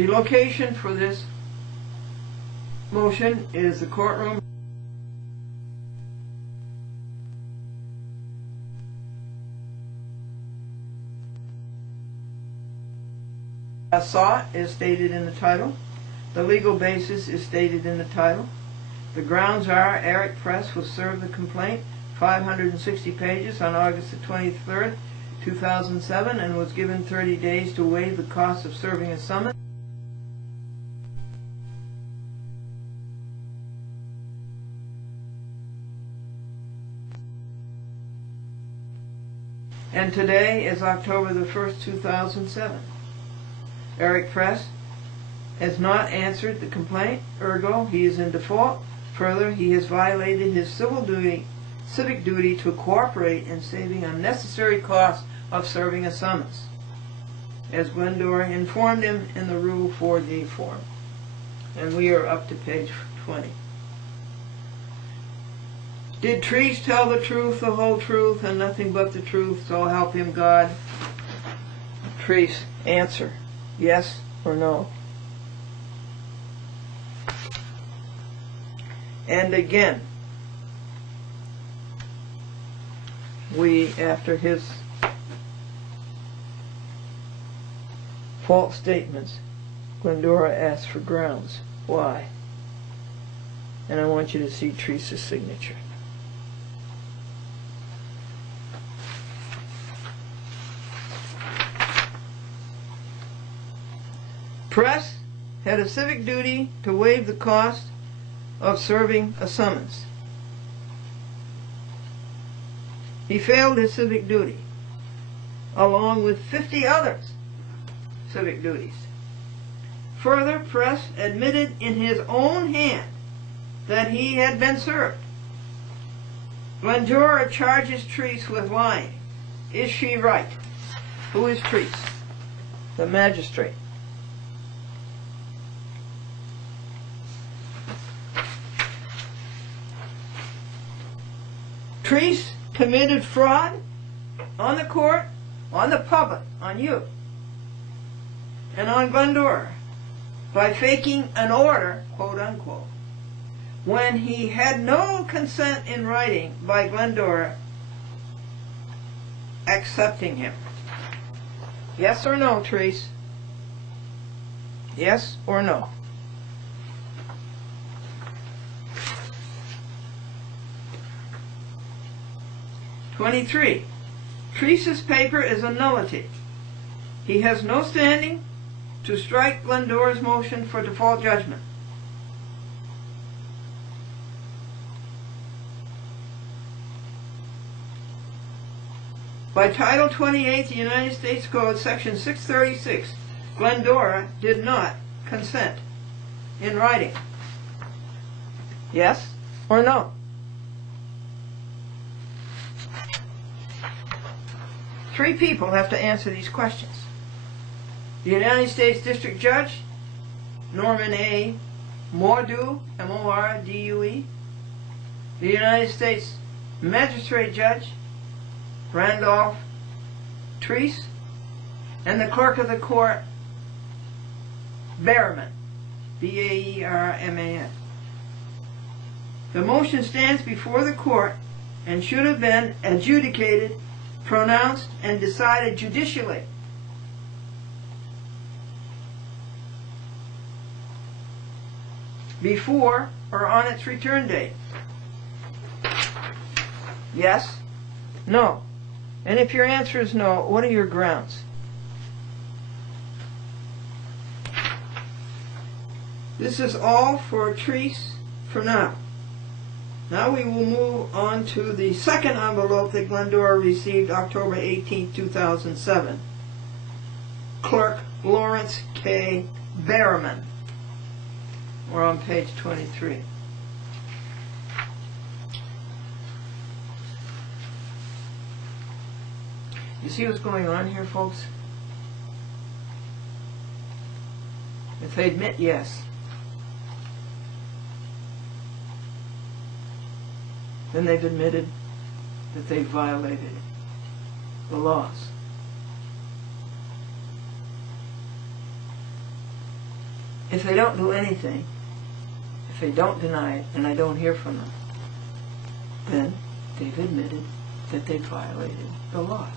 The location for this motion is the courtroom. Sought is stated in the title. The legal basis is stated in the title. The grounds are Eric Press will serve the complaint 560 pages on August the 23rd, 2007, and was given 30 days to waive the cost of serving a summons. And today is October the 1st, 2007. Eric Press has not answered the complaint, ergo he is in default. Further, he has violated his civic duty to cooperate in saving unnecessary costs of serving a summons, as Glendora informed him in the Rule 4G form. And we are up to page 20. Did Treese tell the truth, the whole truth, and nothing but the truth, so help him God? Treese, answer. Yes or no? And again, after his false statements, Glendora asked for grounds. Why? And I want you to see Treese's signature. Press had a civic duty to waive the cost of serving a summons. He failed his civic duty, along with 50 others' civic duties. Further, Press admitted in his own hand that he had been served. Glendora charges Treese with lying. Is she right? Who is Treese? The magistrate. Treese committed fraud on the court, on the public, on you, and on Glendora by faking an order, quote unquote, when he had no consent in writing by Glendora accepting him. Yes or no, Treese? Yes or no? (23) Treese's paper is a nullity. He has no standing to strike Glendora's motion for default judgment. By Title 28 of the United States Code, Section 636, Glendora did not consent in writing. Yes or no? Three people have to answer these questions. The United States District Judge, Norman A. Mordue, M-O-R-D-U-E. The United States Magistrate Judge, Randolph Treese. And the Clerk of the Court, Behrman, B-A-E-R-M-A-N. The motion stands before the court and should have been adjudicated, pronounced, and decided judicially. Before or on its return date. Yes? No? And if your answer is no, what are your grounds? This is all for Treese for now. Now we will move on to the second envelope that Glendora received October 18, 2007. Clerk Lawrence K. Behrman. We're on page 23. You see what's going on here, folks? If they admit yes, then they've admitted that they violated the laws. If they don't do anything, if they don't deny it, and I don't hear from them, then they've admitted that they violated the laws.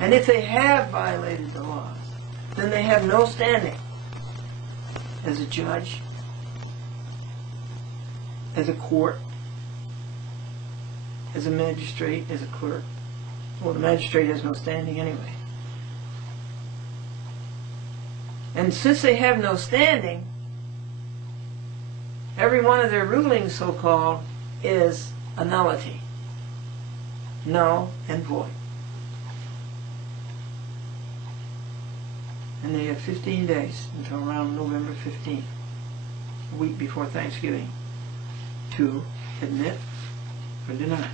And if they have violated the laws, then they have no standing as a judge, as a court, as a magistrate, as a clerk. Well, the magistrate has no standing anyway. And since they have no standing, every one of their rulings, so-called, is a nullity. Null and void. And they have 15 days until around November 15th, a week before Thanksgiving, to admit or deny.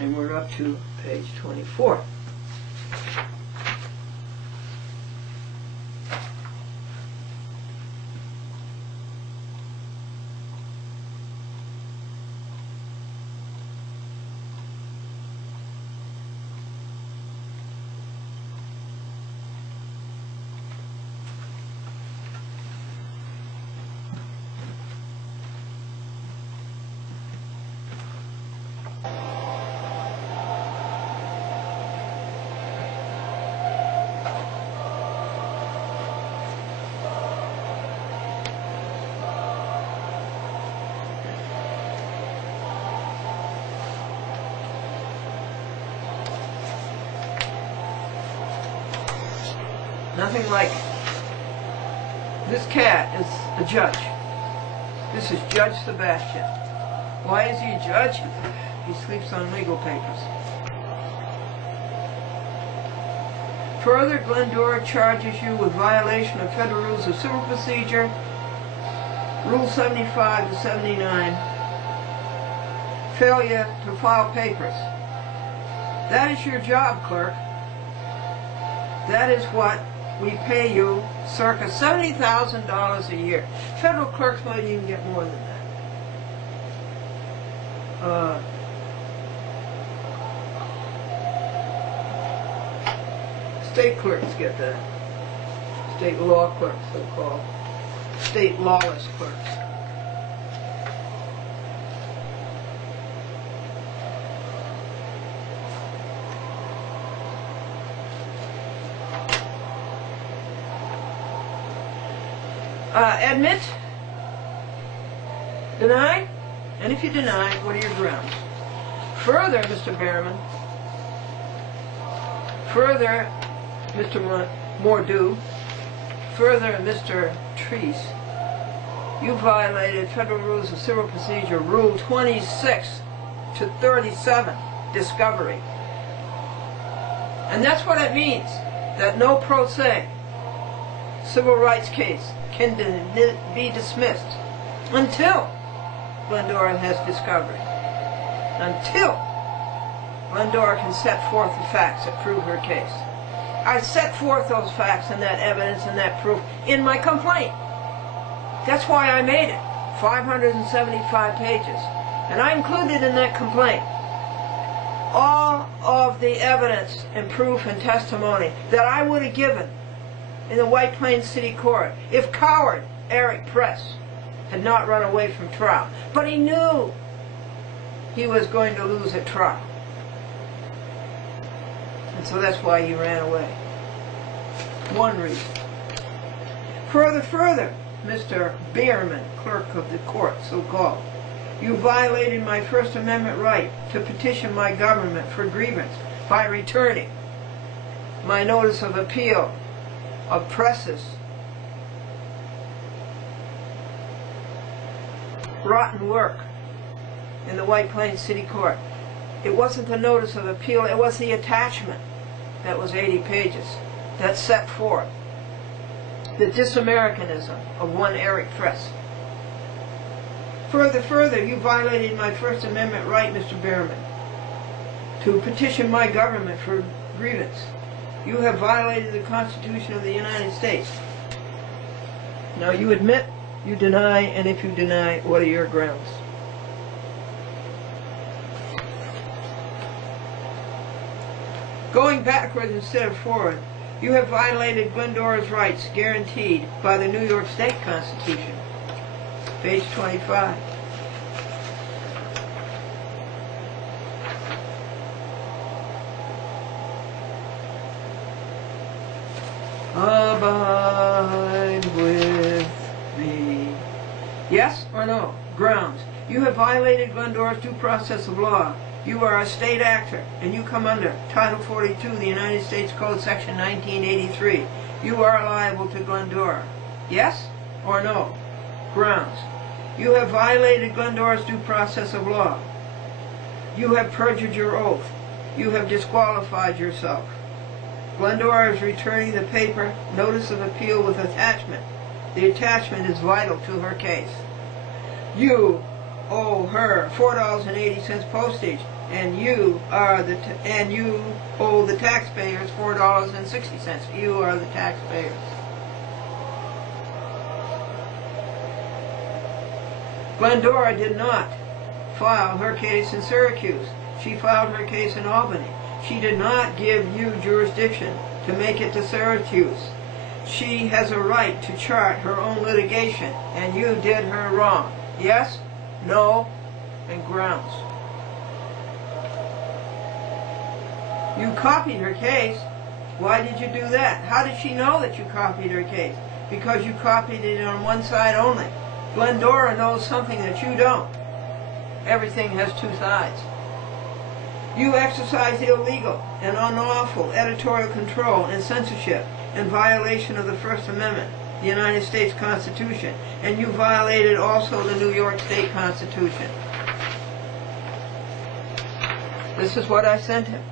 And we're up to page 24. Nothing like it. This cat is a judge. This is Judge Sebastian. Why is he a judge? He sleeps on legal papers. Further, Glendora charges you with violation of Federal Rules of Civil Procedure, Rule 75 to 79, failure to file papers. That is your job, clerk. That is what we pay you, circa $70,000 a year. Federal clerks might even get more than that. State clerks get that. State law clerks, so-called. State lawless clerks. Admit, deny, and if you deny, what are your grounds? Further, Mr. Behrman, further, Mr. Mordue, further, Mr. Treese, you violated Federal Rules of Civil Procedure, Rule 26 to 37, discovery. And that's what it means, that no pro se civil rights case can be dismissed until Glendora has discovery. Until Glendora can set forth the facts that prove her case. I set forth those facts and that evidence and that proof in my complaint. That's why I made it. 575 pages. And I included in that complaint all of the evidence and proof and testimony that I would have given in the White Plains City Court if coward Eric Press had not run away from trial. But he knew he was going to lose at trial. And so that's why he ran away. One reason. Further, Mr. Behrman, clerk of the court, so-called, you violated my First Amendment right to petition my government for grievance by returning my notice of appeal of Press's rotten work in the White Plains City Court. It wasn't the notice of appeal, it was the attachment that was 80 pages that set forth the dis-Americanism of one Eric Press. Further, you violated my First Amendment right, Mr. Behrman, to petition my government for grievance. You have violated the Constitution of the United States. Now you admit, you deny, and if you deny, what are your grounds? Going backwards instead of forward, You have violated Glendora's rights guaranteed by the New York State Constitution. Page 25. Abide with me. Yes or no? Grounds. You have violated Glendora's due process of law. You are a state actor, and you come under Title 42 of the United States Code, Section 1983. You are liable to Glendora. Yes or no? Grounds. You have violated Glendora's due process of law. You have perjured your oath. You have disqualified yourself. Glendora is returning the paper notice of appeal with attachment. The attachment is vital to her case. You owe her $4.80 postage, and you owe the taxpayers $4.60. You are the taxpayers. Glendora did not file her case in Syracuse. She filed her case in Albany. She did not give you jurisdiction to make it to Syracuse. She has a right to chart her own litigation, and you did her wrong. Yes, no, and grounds. You copied her case. Why did you do that? How did she know that you copied her case? Because you copied it on one side only. Glendora knows something that you don't. Everything has two sides. You exercised illegal and unlawful editorial control and censorship in violation of the First Amendment, the United States Constitution, and you violated also the New York State Constitution. This is what I sent him.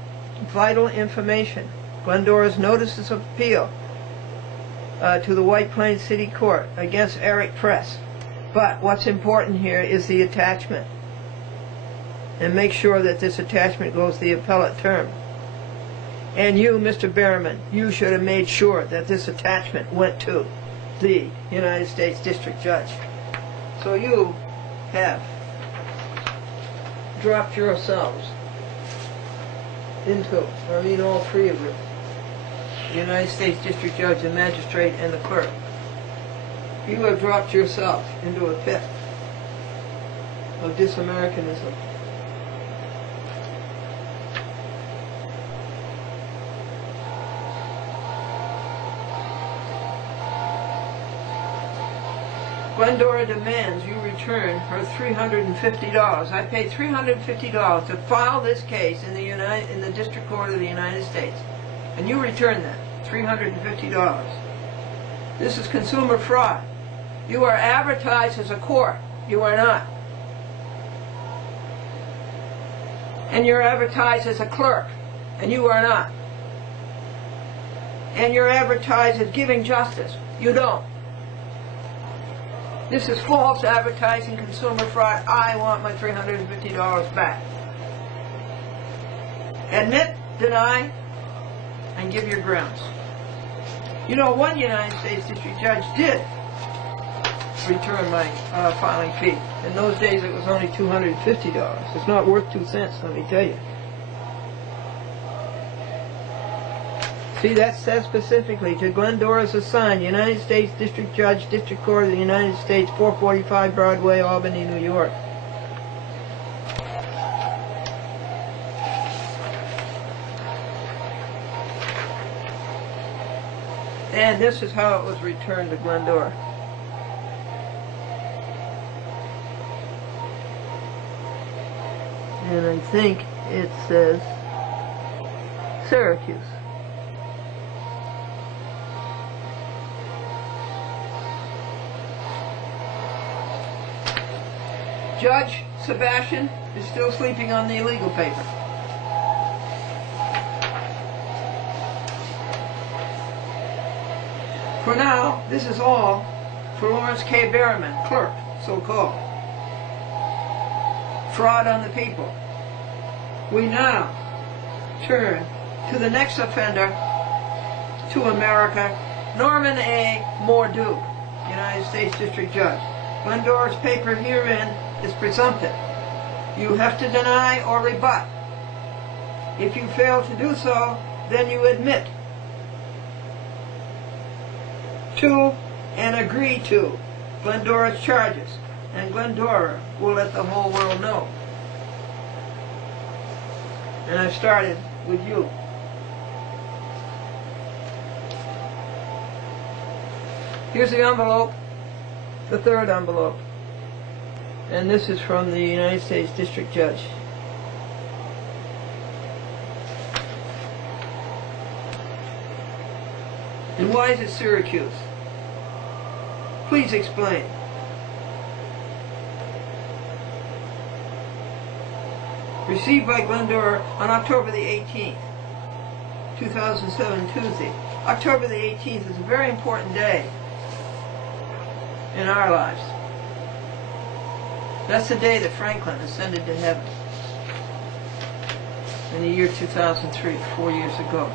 Vital information. Glendora's notices of appeal to the White Plains City Court against Eric Press. But what's important here is the attachment. And make sure that this attachment goes the appellate term. And you, Mr. Berriman, you should have made sure that this attachment went to the United States District Judge. So you have dropped yourselves into, all three of you, the United States District Judge, the magistrate, and the clerk. You have dropped yourself into a pit of dis-Americanism. Glendora demands you return her $350. I paid $350 to file this case in the District Court of the United States, and you return that $350. This is consumer fraud. You are advertised as a court. You are not. And you're advertised as a clerk, and you are not. And you're advertised as giving justice. You don't. This is false advertising, consumer fraud. I want my $350 back. Admit, deny, and give your grounds. You know, one United States District Judge did return my filing fee. In those days it was only $250. It's not worth 2 cents, let me tell you. See, that says specifically, to Glendora's assigned United States District Judge, District Court of the United States, 445 Broadway, Albany, New York. And this is how it was returned to Glendora. And I think it says Syracuse. Judge Sebastian is still sleeping on the illegal paper. For now, this is all for Lawrence K. Berriman, clerk, so-called. Fraud on the people. We now turn to the next offender to America, Norman A. Mordue, United States District Judge. Glendora's paper herein is presumptive. You have to deny or rebut. If you fail to do so, then you admit. to and agree to Glendora's charges, and Glendora will let the whole world know. And I started with you. Here's the envelope, the third envelope, and this is from the United States District Judge. And why is it Syracuse? Please explain. Received by Glendora on October the 18th, 2007, Tuesday. October the 18th is a very important day in our lives. That's the day that Franklin ascended to heaven in the year 2003, 4 years ago.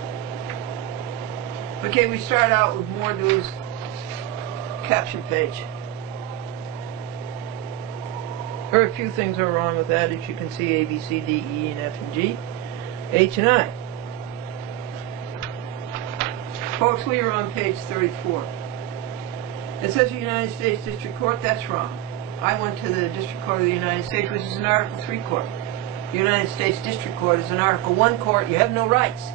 Okay, we start out with Mordue's caption page. Very few things are wrong with that, as you can see: A, B, C, D, E, and F, and G, H, and I. Folks, we are on page 34. It says the United States District Court. That's wrong. I went to the District Court of the United States, which is an Article 3 court. The United States District Court is an Article 1 court. You have no rights.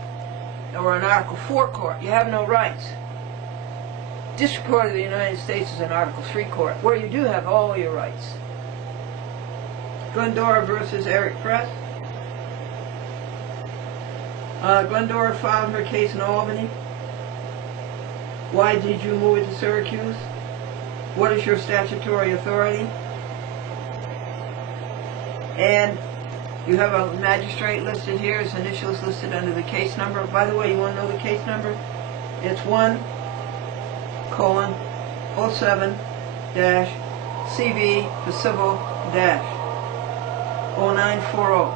Or an Article 4 court. You have no rights. District Court of the United States is an Article 3 court, where you do have all your rights. Glendora versus Eric Press. Glendora filed her case in Albany. Why did you move it to Syracuse? What is your statutory authority? And you have a magistrate listed here, his initials listed under the case number. By the way, you want to know the case number? It's 1:07-CV for civil -0940.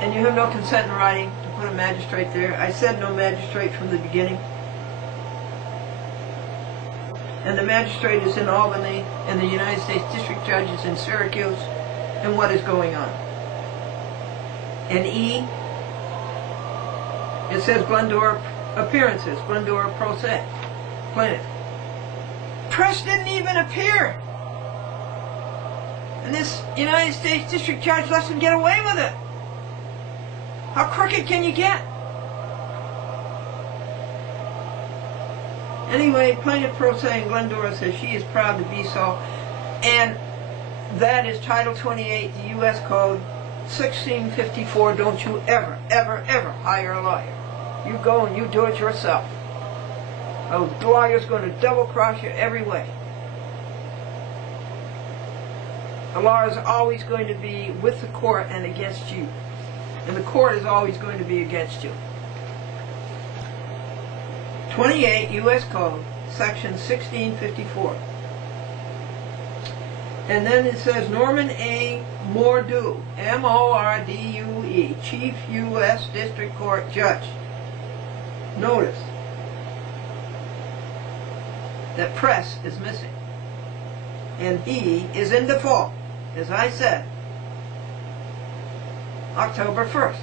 And you have no consent in writing to put a magistrate there. I said no magistrate from the beginning. And the magistrate is in Albany, and the United States District Judge is in Syracuse. And what is going on? And E, it says Glendora appearances, Glendora pro se, plaintiff. Press didn't even appear. And this United States District Judge lets him get away with it. How crooked can you get? Anyway, plaintiff pro se and Glendora says she is proud to be so, and that is Title 28, the U.S. Code, 1654. Don't you ever, ever, ever hire a lawyer. You go and you do it yourself. A lawyer's going to double-cross you every way. The law is always going to be with the court and against you. And the court is always going to be against you. 28 U.S. Code, Section 1654. And then it says Norman A. Mordue, M-O-R-D-U-E, Chief U.S. District Court Judge. Notice that Press is missing. And he is in default, as I said, October 1st.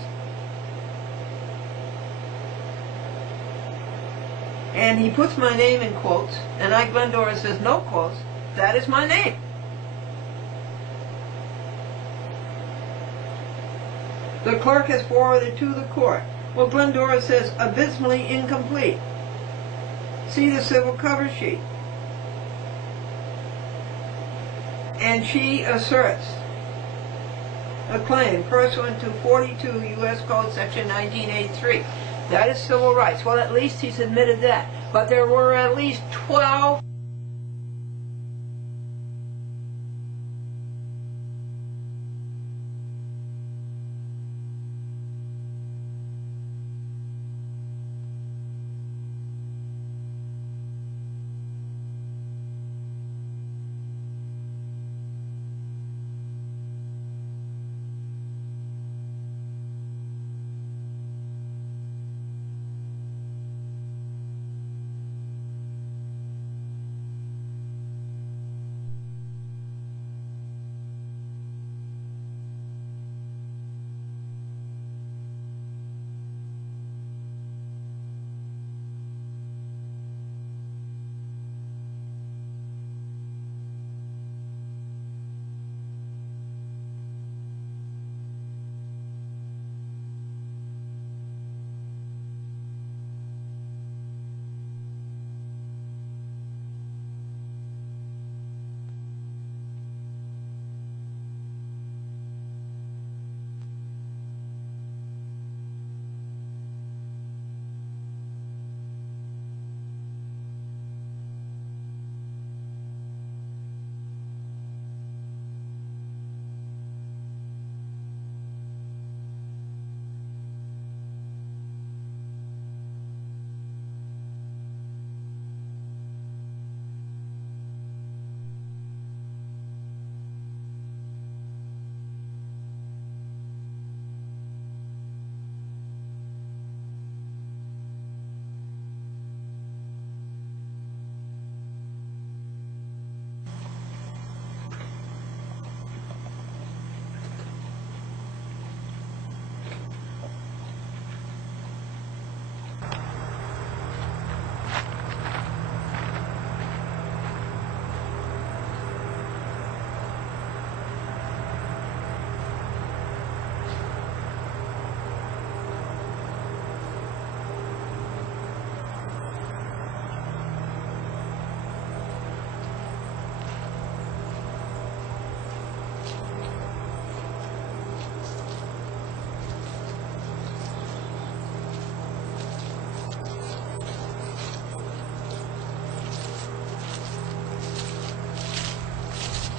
And he puts my name in quotes, and Glendora says no quotes. That is my name. The clerk has forwarded to the court. Well, Glendora says abysmally incomplete. See the civil cover sheet. And she asserts a claim pursuant to 42 U.S. Code Section 1983. That is civil rights. Well, at least he's admitted that. But there were at least 12